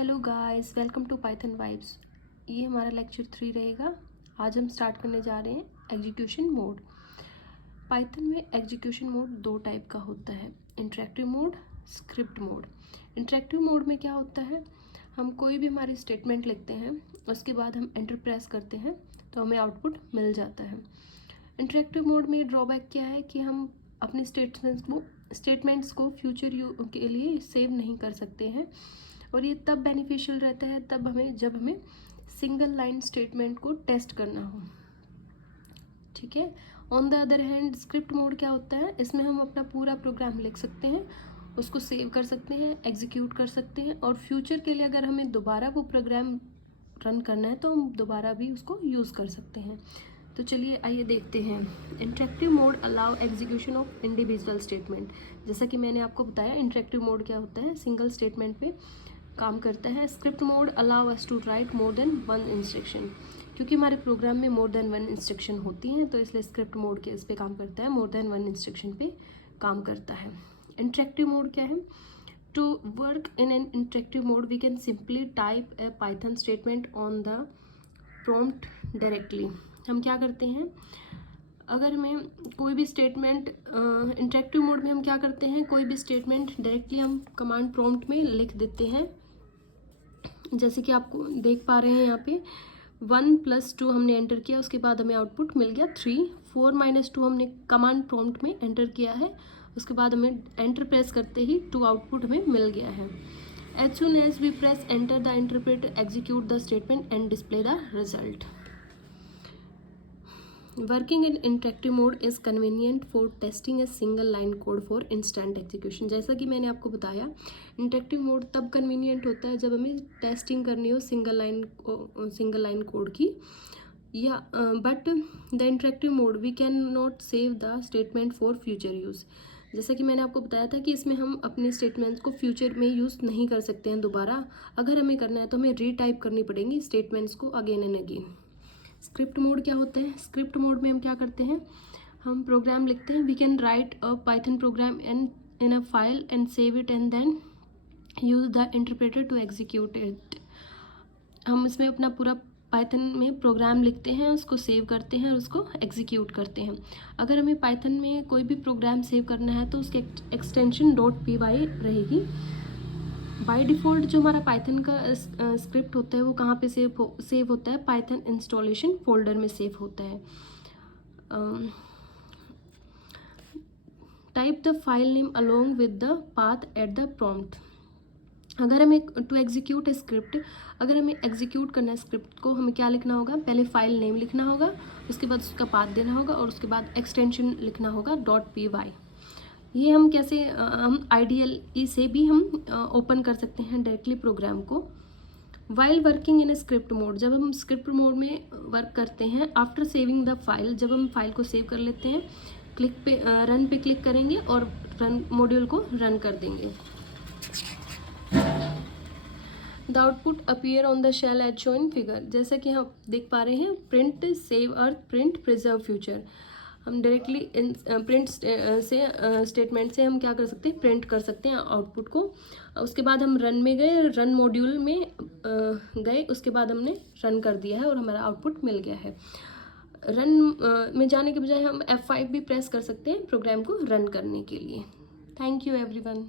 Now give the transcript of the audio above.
Hello guys, welcome to Python vibes. ये हमारा lecture 3 रहेगा। आज हम स्टार्ट करने जा रहे हैं एग्जीक्यूशन मोड। पाइथन में एग्जीक्यूशन मोड दो टाइप का होता है, interactive mode, script mode. Interactive mode में क्या होता है, हम कोई भी हमारी स्टेटमेंट लिखते हैं, उसके बाद हम एंटर प्रेस करते हैं तो हमें आउटपुट मिल जाता है। इंटरेक्टिव मोड में ड्रॉबैक क्या है कि हम अपने स्टेटमेंट्स को फ्यूचर के लिए सेव नहीं कर सकते हैं, और ये तब बेनिफिशियल रहता है जब हमें सिंगल लाइन स्टेटमेंट को टेस्ट करना हो। ठीक है। On the other hand script mode क्या होता है, इसमें हम अपना पूरा प्रोग्राम लिख सकते हैं, उसको सेव कर सकते हैं, एग्जीक्यूट कर सकते हैं, और फ्यूचर के लिए अगर हमें दोबारा वो प्रोग्राम रन करना है तो हम दोबारा भी उसको यूज़ कर सकते हैं। तो चलिए आइए देखते हैं। Interactive mode allow execution of individual statement. जैसा कि मैंने आपको बताया, इंटरेक्टिव मोड क्या होता है, सिंगल स्टेटमेंट पे काम करता है। Script mode allow us to write more than one instruction. क्योंकि हमारे प्रोग्राम में मोर देन वन इंस्ट्रक्शन होती हैं, तो इसलिए स्क्रिप्ट मोड के इस पे काम करता है, मोर देन वन इंस्ट्रक्शन पे काम करता है। इंटरेक्टिव मोड क्या है, to work in an interactive mode we can simply type a Python statement on the prompt directly. हम क्या करते हैं, अगर हमें कोई भी स्टेटमेंट इंटरेक्टिव मोड में हम क्या करते हैं, कोई भी स्टेटमेंट डायरेक्टली हम कमांड प्रॉम्प्ट में लिख देते हैं। जैसे कि आपको देख पा रहे हैं यहाँ पे 1 + 2 हमने एंटर किया, उसके बाद हमें आउटपुट मिल गया 3। 4 - 2 हमने कमांड प्रॉम्प्ट में एंटर किया है, उसके बाद हमें एंटर प्रेस करते ही 2 आउटपुट हमें मिल गया है। As soon as we press enter the interpreter execute the statement and display the result. Working in interactive mode is convenient for testing a single line code for instant execution. जैसा कि मैंने आपको बताया, interactive mode तब convenient होता है जब हमें टेस्टिंग करनी हो सिंगल लाइन कोड की, या but the interactive mode we can not save the statement for future use. जैसा कि मैंने आपको बताया था कि इसमें हम अपने स्टेटमेंट्स को फ्यूचर में यूज़ नहीं कर सकते हैं दोबारा। अगर हमें करना है तो हमें रीटाइप करनी पड़ेंगी स्टेटमेंट्स को again and again. Script mode क्या होता है, स्क्रिप्ट मोड में हम क्या करते हैं, हम प्रोग्राम लिखते हैं। We can write a Python program in a file and save it and then use the interpreter to execute it. हम इसमें अपना पूरा पाइथन में प्रोग्राम लिखते हैं, उसको सेव करते हैं और उसको एग्जीक्यूट करते हैं। अगर हमें पाइथन में कोई भी प्रोग्राम सेव करना है तो उसकी एक्सटेंशन .py रहेगी। बाय डिफ़ॉल्ट जो हमारा पाइथन का स्क्रिप्ट होता है वो कहाँ पे सेव होता है, पाइथन इंस्टॉलेशन फोल्डर में सेव होता है। Type the file name along with the path at the prompt. अगर हमें टू एग्जीक्यूट ए स्क्रिप्ट, अगर हमें एग्जीक्यूट करना है स्क्रिप्ट को, हमें क्या लिखना होगा, पहले फाइल नेम लिखना होगा, उसके बाद उसका पाथ देना होगा, और उसके बाद एक्सटेंशन लिखना होगा .py। ये हम कैसे, हम IDLE से भी हम ओपन कर सकते हैं डायरेक्टली प्रोग्राम को। While working in A script mode, जब हम स्क्रिप्ट मोड में वर्क करते हैं, आफ्टर सेविंग द फाइल, जब हम फाइल को सेव कर लेते हैं, रन पे क्लिक करेंगे और रन मॉड्यूल को रन कर देंगे। The output appear on the shell as shown figure. जैसा कि हम देख पा रहे हैं, print save earth, print preserve future. हम डायरेक्टली प्रिंट से स्टेटमेंट से हम क्या कर सकते हैं, प्रिंट कर सकते हैं आउटपुट को। उसके बाद हम रन में गए, रन मॉड्यूल में गए, उसके बाद हमने रन कर दिया है और हमारा आउटपुट मिल गया है। रन में जाने के बजाय हम F5 भी प्रेस कर सकते हैं प्रोग्राम को रन करने के लिए। Thank you everyone.